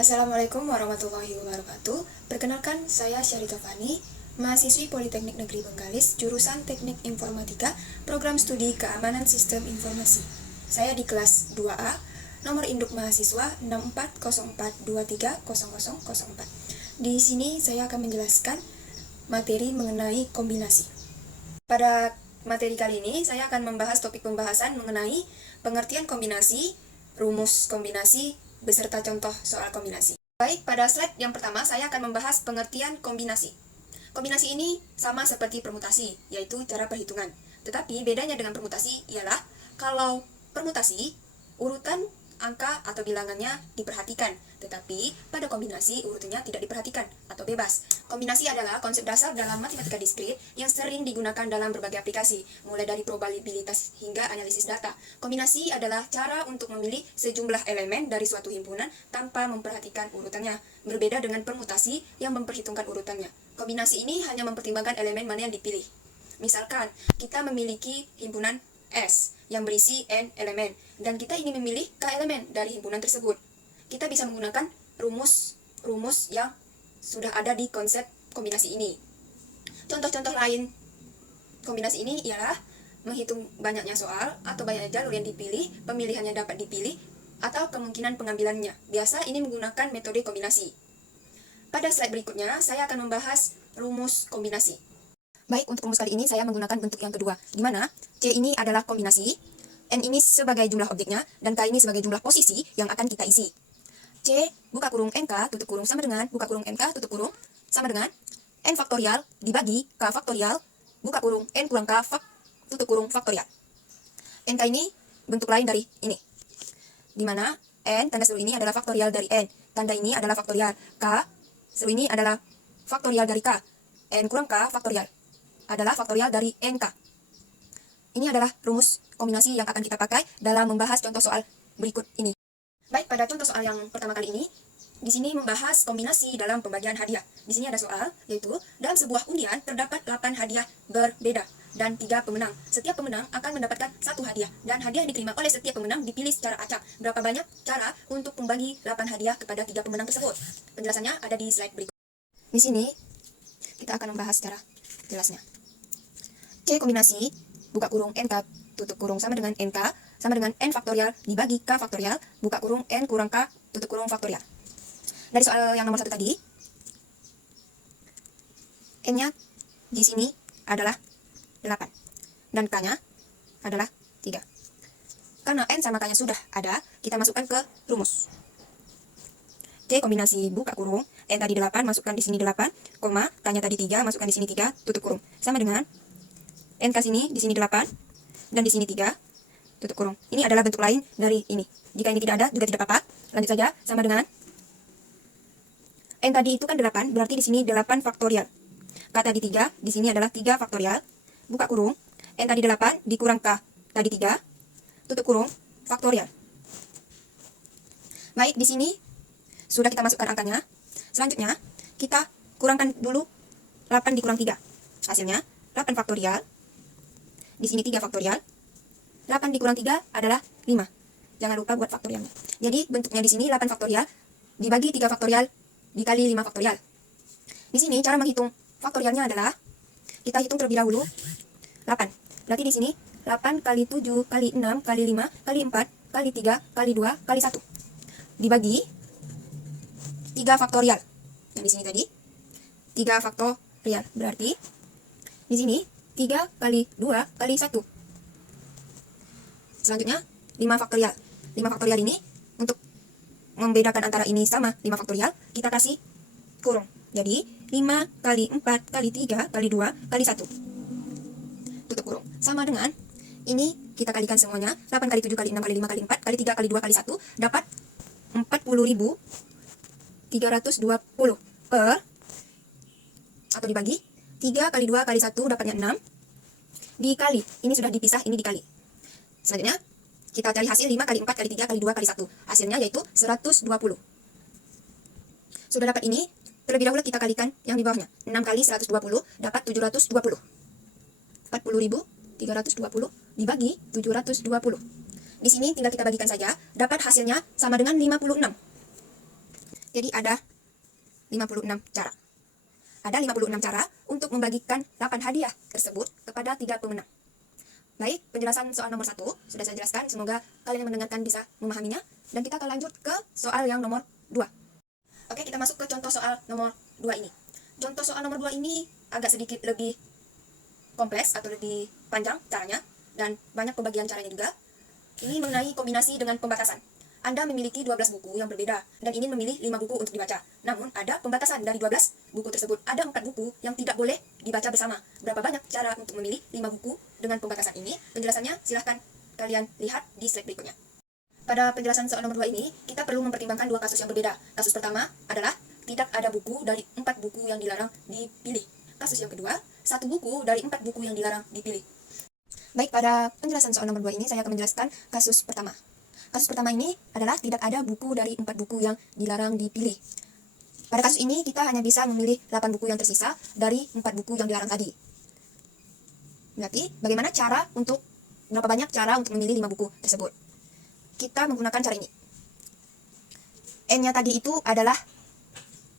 Assalamualaikum warahmatullahi wabarakatuh. Perkenalkan, saya Syarita Fani, mahasiswi Politeknik Negeri Bengkalis, jurusan Teknik Informatika, Program Studi Keamanan Sistem Informasi. Saya di kelas 2A, nomor induk mahasiswa 6404230004. Di sini saya akan menjelaskan materi mengenai kombinasi. Pada materi kali ini, saya akan membahas topik pembahasan mengenai pengertian kombinasi, rumus kombinasi, beserta contoh soal kombinasi. Baik, pada slide yang pertama saya akan membahas pengertian kombinasi. Kombinasi ini sama seperti permutasi, yaitu cara perhitungan. Tetapi bedanya dengan permutasi ialah kalau permutasi, urutan angka atau bilangannya diperhatikan, tetapi pada kombinasi urutannya tidak diperhatikan atau bebas. Kombinasi adalah konsep dasar dalam matematika diskrit yang sering digunakan dalam berbagai aplikasi, mulai dari probabilitas hingga analisis data. Kombinasi adalah cara untuk memilih sejumlah elemen dari suatu himpunan tanpa memperhatikan urutannya, berbeda dengan permutasi yang memperhitungkan urutannya. Kombinasi ini hanya mempertimbangkan elemen mana yang dipilih. Misalkan, kita memiliki himpunan S yang berisi N elemen, dan kita ingin memilih K elemen dari himpunan tersebut. Kita bisa menggunakan rumus yang sudah ada di konsep kombinasi ini. Contoh-contoh lain kombinasi ini ialah menghitung banyaknya soal atau banyaknya jalur yang dipilih, pemilihannya dapat dipilih, atau kemungkinan pengambilannya. Biasa ini menggunakan metode kombinasi. Pada slide berikutnya, saya akan membahas rumus kombinasi. Baik, untuk rumus kali ini saya menggunakan bentuk yang kedua, di mana C ini adalah kombinasi, N ini sebagai jumlah objeknya, dan K ini sebagai jumlah posisi yang akan kita isi. C, buka kurung NK, tutup kurung sama dengan, buka kurung NK, tutup kurung, sama dengan, N faktorial dibagi K faktorial, buka kurung N kurang K, tutup kurung faktorial. NK ini bentuk lain dari ini, di mana N, tanda seru ini adalah faktorial dari N, tanda ini adalah faktorial, K, seru ini adalah faktorial dari K, N kurang K faktorial adalah faktorial dari NK. Ini adalah rumus kombinasi yang akan kita pakai dalam membahas contoh soal berikut ini. Baik, pada contoh soal yang pertama kali ini, di sini membahas kombinasi dalam pembagian hadiah. Di sini ada soal, yaitu dalam sebuah undian terdapat 8 hadiah berbeda dan 3 pemenang. Setiap pemenang akan mendapatkan 1 hadiah, dan hadiah yang diterima oleh setiap pemenang dipilih secara acak. Berapa banyak cara untuk membagi 8 hadiah kepada 3 pemenang tersebut? Penjelasannya ada di slide berikut. Di sini kita akan membahas secara jelasnya. C kombinasi, buka kurung NK, tutup kurung sama dengan NK, sama dengan N faktorial dibagi K faktorial, buka kurung N kurang K, tutup kurung faktorial. Dari soal yang nomor 1 tadi, N-nya di sini adalah 8, dan K-nya adalah 3. Karena N sama K-nya sudah ada, kita masukkan ke rumus. C kombinasi, buka kurung, N tadi 8, masukkan di sini 8, koma, K-nya tadi 3, masukkan di sini 3, tutup kurung. Sama dengan NK sini, di sini 8, dan di sini 3, tutup kurung. Ini adalah bentuk lain dari ini. Jika ini tidak ada, juga tidak apa-apa. Lanjut saja, sama dengan N tadi itu kan 8, berarti di sini 8 faktorial. K tadi 3, di sini adalah 3 faktorial. Buka kurung, N tadi 8, dikurang K tadi 3, tutup kurung, faktorial. Baik, di sini sudah kita masukkan angkanya. Selanjutnya, kita kurangkan dulu 8 dikurang 3. Hasilnya, 8 faktorial. Di sini 3 faktorial. 8 dikurang 3 adalah 5. Jangan lupa buat faktorialnya. Jadi bentuknya di sini 8 faktorial dibagi 3 faktorial dikali 5 faktorial. Di sini cara menghitung faktorialnya adalah kita hitung terlebih dahulu 8. Berarti di sini 8 kali 7 kali 6 kali 5 kali 4 kali 3 kali 2 kali 1 dibagi 3 faktorial. Yang di sini tadi 3 faktorial. Berarti di sini 3 kali 2 kali 1. Selanjutnya 5 faktorial. 5 faktorial ini untuk membedakan antara ini sama 5 faktorial, kita kasih kurung. Jadi 5 kali 4 kali 3 kali 2 kali 1. Tutup kurung. Sama dengan ini kita kalikan semuanya. 8 kali 7 kali 6 kali 5 kali 4 kali 3 kali 2 kali 1 dapat 40.320 per, atau dibagi 3 kali 2 kali 1 dapatnya 6, dikali, ini sudah dipisah, ini dikali. Selanjutnya, kita cari hasil 5 kali 4 kali 3 kali 2 kali 1. Hasilnya yaitu 120. Sudah dapat ini, terlebih dahulu kita kalikan yang di bawahnya. 6 kali 120 dapat 720. 40.320 dibagi 720. Di sini tinggal kita bagikan saja, dapat hasilnya sama dengan 56. Jadi ada 56 cara. Ada 56 cara untuk membagikan 8 hadiah tersebut kepada 3 pemenang. Baik, penjelasan soal nomor 1 sudah saya jelaskan. Semoga kalian yang mendengarkan bisa memahaminya. Dan kita akan lanjut ke soal yang nomor 2. Oke, kita masuk ke contoh soal nomor 2 ini. Contoh soal nomor 2 ini agak sedikit lebih kompleks atau lebih panjang caranya. Dan banyak pembagian caranya juga. Ini mengenai kombinasi dengan pembatasan. Anda memiliki 12 buku yang berbeda dan ingin memilih 5 buku untuk dibaca. Namun, ada pembatasan dari 12 buku tersebut. Ada 4 buku yang tidak boleh dibaca bersama. Berapa banyak cara untuk memilih 5 buku dengan pembatasan ini? Penjelasannya silahkan kalian lihat di slide berikutnya. Pada penjelasan soal nomor 2 ini, kita perlu mempertimbangkan 2 kasus yang berbeda. Kasus pertama adalah tidak ada buku dari 4 buku yang dilarang dipilih. Kasus yang kedua, 1 buku dari 4 buku yang dilarang dipilih. Baik, pada penjelasan soal nomor 2 ini saya akan menjelaskan kasus pertama. Kasus pertama ini adalah tidak ada buku dari 4 buku yang dilarang dipilih. Pada kasus ini kita hanya bisa memilih 8 buku yang tersisa dari 4 buku yang dilarang tadi. Berarti bagaimana berapa banyak cara untuk memilih 5 buku tersebut? Kita menggunakan cara ini. N-nya tadi itu adalah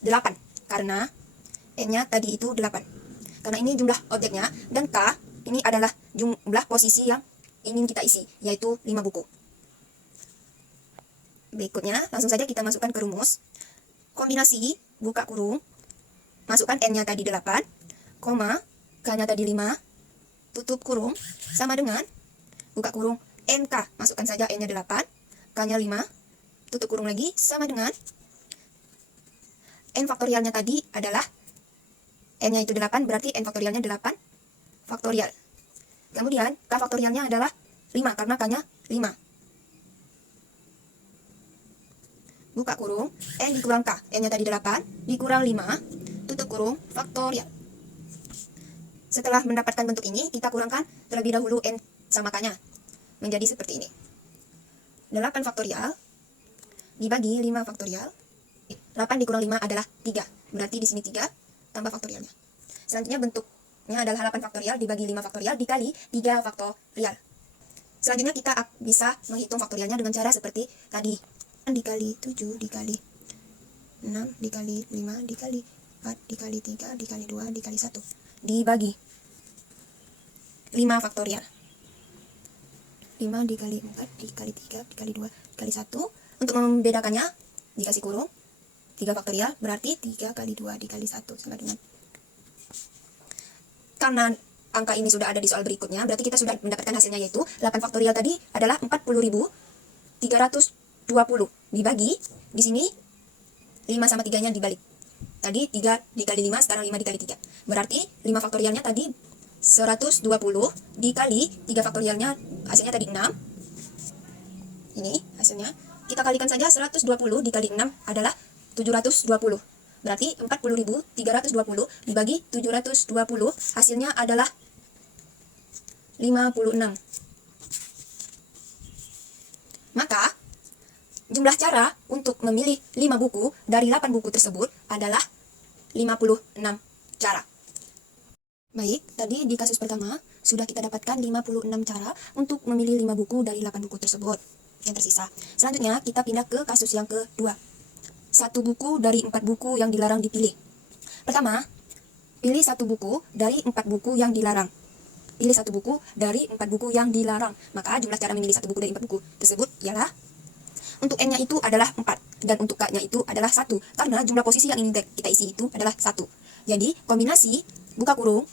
8 karena N-nya tadi itu 8. Karena ini jumlah objeknya dan K ini adalah jumlah posisi yang ingin kita isi, yaitu 5 buku. Berikutnya, langsung saja kita masukkan ke rumus. Kombinasi, buka kurung, masukkan N-nya tadi 8, koma, K-nya tadi 5, tutup kurung, sama dengan, buka kurung, NK, masukkan saja N-nya 8, K-nya 5, tutup kurung lagi, sama dengan, N faktorialnya tadi adalah, N-nya itu 8, berarti N faktorialnya 8 faktorial. Kemudian, K faktorialnya adalah 5, karena K-nya 5. Buka kurung, N dikurang K, N-nya tadi 8, dikurang 5, tutup kurung, faktorial. Setelah mendapatkan bentuk ini, kita kurangkan terlebih dahulu N sama K-nya. Menjadi seperti ini. 8 faktorial, dibagi 5 faktorial. 8 dikurang 5 adalah 3, berarti di sini 3, tambah faktorialnya. Selanjutnya bentuknya adalah 8 faktorial, dibagi 5 faktorial, dikali 3 faktorial. Selanjutnya kita bisa menghitung faktorialnya dengan cara seperti tadi. Dikali 7, dikali 6, dikali 5, dikali 4, dikali 3, dikali 2, dikali 1. Dibagi 5 faktorial. 5 dikali 4, dikali 3, dikali 2, dikali 1. Untuk membedakannya, dikasih kurung 3 faktorial, berarti 3 kali 2 dikali 1 sama dengan. Karena angka ini sudah ada di soal berikutnya, berarti kita sudah mendapatkan hasilnya, yaitu 8 faktorial tadi adalah 40.320 dibagi di sini 5 sama 3-nya dibalik. Tadi 3 dikali 5, sekarang 5 dikali 3. Berarti 5 faktorialnya tadi 120 dikali 3 faktorialnya hasilnya tadi 6. Ini hasilnya. Kita kalikan saja 120 dikali 6 adalah 720. Berarti 40.320 dibagi 720 hasilnya adalah 56. Maka jumlah cara untuk memilih 5 buku dari 8 buku tersebut adalah 56 cara. Baik, tadi di kasus pertama sudah kita dapatkan 56 cara untuk memilih 5 buku dari 8 buku tersebut yang tersisa. Selanjutnya kita pindah ke kasus yang kedua. 1 buku dari 4 buku yang dilarang dipilih. Pertama, pilih 1 buku dari 4 buku yang dilarang. Pilih 1 buku dari 4 buku yang dilarang. Maka jumlah cara memilih 1 buku dari 4 buku tersebut ialah untuk N-nya itu adalah 4 dan untuk K-nya itu adalah 1 karena jumlah posisi yang ingin kita isi itu adalah 1. Jadi kombinasi buka kurung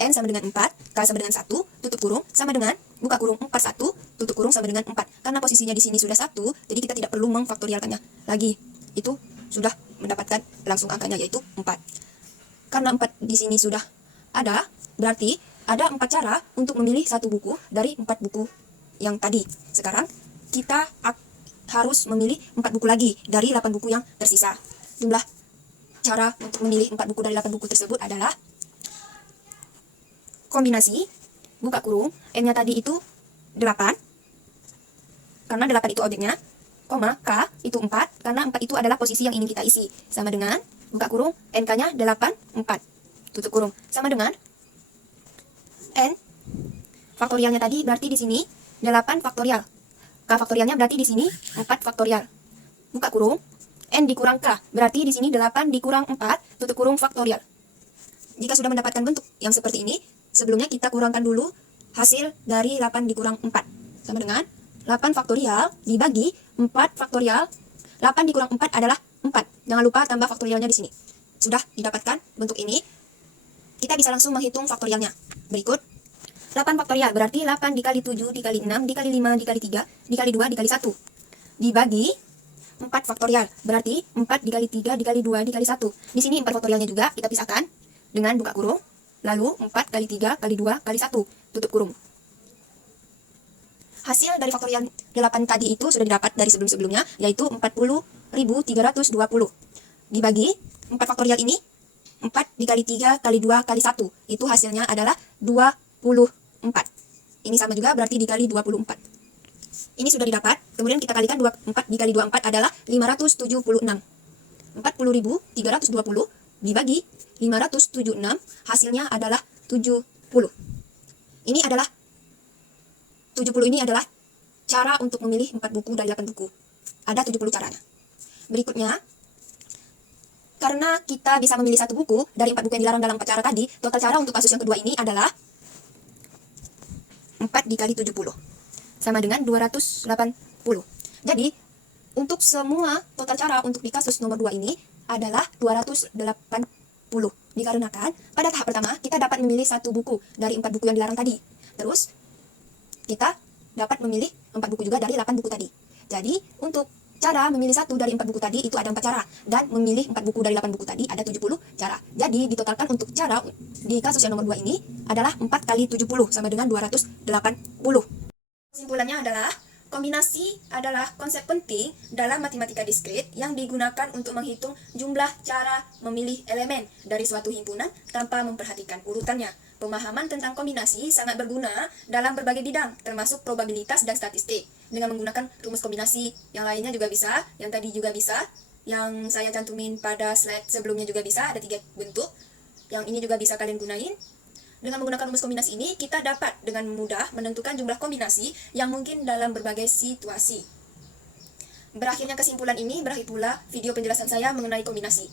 N sama dengan 4, K sama dengan 1, tutup kurung sama dengan buka kurung 4 1, tutup kurung sama dengan 4. Karena posisinya di sini sudah 1, jadi kita tidak perlu memfaktorialkannya lagi. Itu sudah mendapatkan langsung angkanya, yaitu 4. Karena 4 di sini sudah ada, berarti ada 4 cara untuk memilih 1 buku dari 4 buku yang tadi. Sekarang kita harus memilih 4 buku lagi dari 8 buku yang tersisa. Jumlah cara untuk memilih 4 buku dari 8 buku tersebut adalah kombinasi buka kurung N-nya tadi itu 8 karena 8 itu objeknya, koma K itu 4 karena 4 itu adalah posisi yang ingin kita isi, sama dengan buka kurung NK-nya 8 4 tutup kurung sama dengan N faktorialnya tadi berarti di sini 8 faktorial. K faktorialnya berarti di sini 4 faktorial. Buka kurung N dikurang K. Berarti di sini 8 dikurang 4, tutup kurung faktorial. Jika sudah mendapatkan bentuk yang seperti ini, sebelumnya kita kurangkan dulu hasil dari 8 dikurang 4. Sama dengan 8 faktorial dibagi 4 faktorial. 8 dikurang 4 adalah 4. Jangan lupa tambah faktorialnya di sini. Sudah didapatkan bentuk ini, kita bisa langsung menghitung faktorialnya. Berikut 8 faktorial berarti 8 dikali 7 dikali 6 dikali 5 dikali 3 dikali 2 dikali 1 dibagi 4 faktorial berarti 4 dikali 3 dikali 2 dikali 1. Di sini 4 faktorialnya juga kita pisahkan dengan buka kurung, lalu 4 kali 3 kali 2 kali 1 tutup kurung. Hasil dari faktorial 8 tadi itu sudah didapat dari sebelum-sebelumnya, yaitu 40.320 dibagi 4 faktorial ini 4 dikali 3 kali 2 kali 1, itu hasilnya adalah 24. Ini sama juga berarti dikali 24. Ini sudah didapat, kemudian kita kalikan 4 dikali 24 adalah 576. 40.320 dibagi 576, hasilnya adalah 70. Ini adalah 70 ini adalah cara untuk memilih 4 buku dari 8 buku. Ada 70 caranya. Berikutnya, karena kita bisa memilih 1 buku dari 4 buku yang dilarang dalam 4 cara tadi, total cara untuk kasus yang kedua ini adalah 4 dikali 70. Sama dengan 280. Jadi, untuk semua total cara untuk di kasus nomor 2 ini adalah 280. Dikarenakan pada tahap pertama kita dapat memilih 1 buku dari 4 buku yang dilarang tadi. Terus kita dapat memilih 4 buku juga dari 8 buku tadi. Jadi untuk cara memilih 1 dari 4 buku tadi itu ada 4 cara, dan memilih 4 buku dari 8 buku tadi ada 70 cara. Jadi ditotalkan untuk cara di kasus yang nomor 2 ini adalah 4 kali 70 sama dengan 280. Kesimpulannya adalah kombinasi adalah konsep penting dalam matematika diskrit yang digunakan untuk menghitung jumlah cara memilih elemen dari suatu himpunan tanpa memperhatikan urutannya. Pemahaman tentang kombinasi sangat berguna dalam berbagai bidang, termasuk probabilitas dan statistik. Dengan menggunakan rumus kombinasi, yang lainnya juga bisa, yang tadi juga bisa, yang saya cantumin pada slide sebelumnya juga bisa, ada 3 bentuk. Yang ini juga bisa kalian gunain. Dengan menggunakan rumus kombinasi ini, kita dapat dengan mudah menentukan jumlah kombinasi yang mungkin dalam berbagai situasi. Berakhirnya kesimpulan ini, berakhir pula video penjelasan saya mengenai kombinasi.